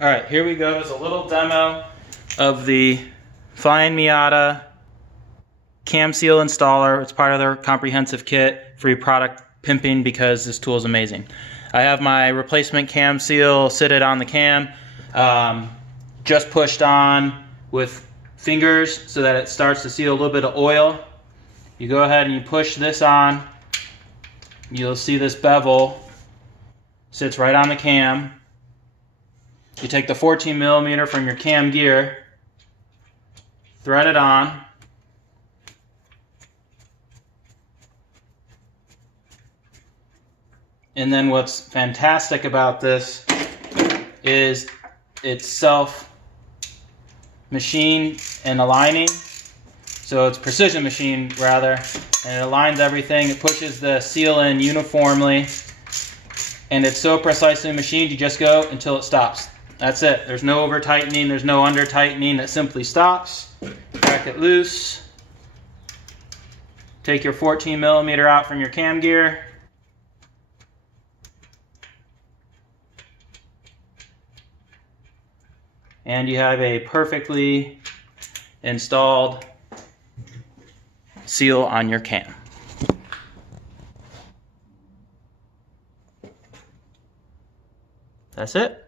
All right, here we go. It's a little demo of the Flyin Miata cam seal installer. It's part of their comprehensive kit for your product pimping because this tool is amazing. I have my replacement cam seal sitted on the cam, just pushed on with fingers so that it starts to seal a little bit of oil. You go ahead and you push this on. You'll see this bevel sits right on the cam. You take the 14 millimeter from your cam gear, thread it on, and then what's fantastic about this is it's self-machine and aligning. So it's precision machine rather, and it aligns everything. It pushes the seal in uniformly, and it's so precisely machined you just go until it stops. That's it. There's no over tightening, there's no under tightening. It simply stops. Crack it loose. Take your 14 millimeter out from your cam gear. And you have a perfectly installed seal on your cam. That's it.